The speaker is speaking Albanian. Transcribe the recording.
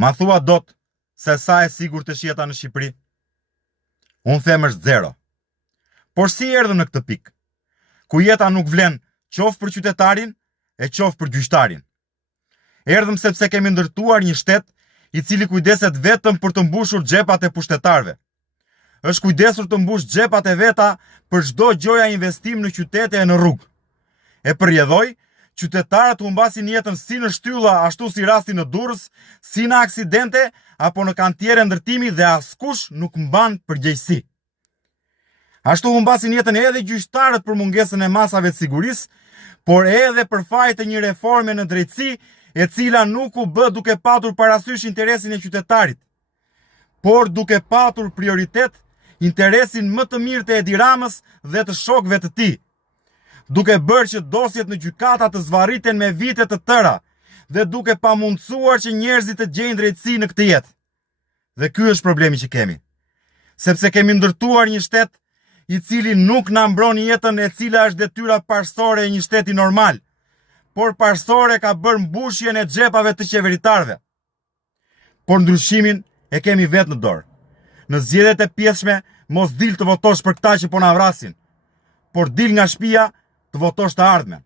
Ma thua dot se sa e sigurt është jeta në Shqipëri? Unë them është 0. Por si erdhëm në këtë pikë, ku jeta nuk vlen qoftë për qytetarin e qoftë për gjyqtarin? Erdhëm sepse kemi ndërtuar një shtet i cili kujdeset vetëm për të mbushur xhepat e pushtetarëve. Është kujdesur të mbush xhepat e veta për çdo gjoja investim në qytete e në rrugë. E përjedhoi, qytetarët humbasin jetën si në shtylla ashtu si rasti në Durrës, si në aksidente apo në kantiere ndërtimi dhe askush nuk mban përgjegjësi. Ashtu humbasin jetën edhe gjyqtarët për mungesën e masave të sigurisë, por edhe për faj të një reforme në drejtësi e cila nuk u bë duke patur parasysh interesin e qytetarit, por duke patur prioritet interesin më të mirë të Edi Ramës dhe të shokëve të tij, duke bërë që dosjet në gjykata të zvarriten me vite të tëra dhe duke pamundsuar që njerëzit të gjejnë drejtësi në këtë jetë. Dhe ky është problemi që kemi, sepse kemi ndërtuar një shtet i cili nuk na mbron jetën e cila është detyra parsorë e një shteti normal, por parsorë ka bërë mbushjen e xhepave të qeveritarëve. Por ndryshimin e kemi vetë në dorë. Në zgjedhjet e pjesshme mos dil të votosh për këta që po na vrasin, por dil nga shtëpia të votosh të ardhmen.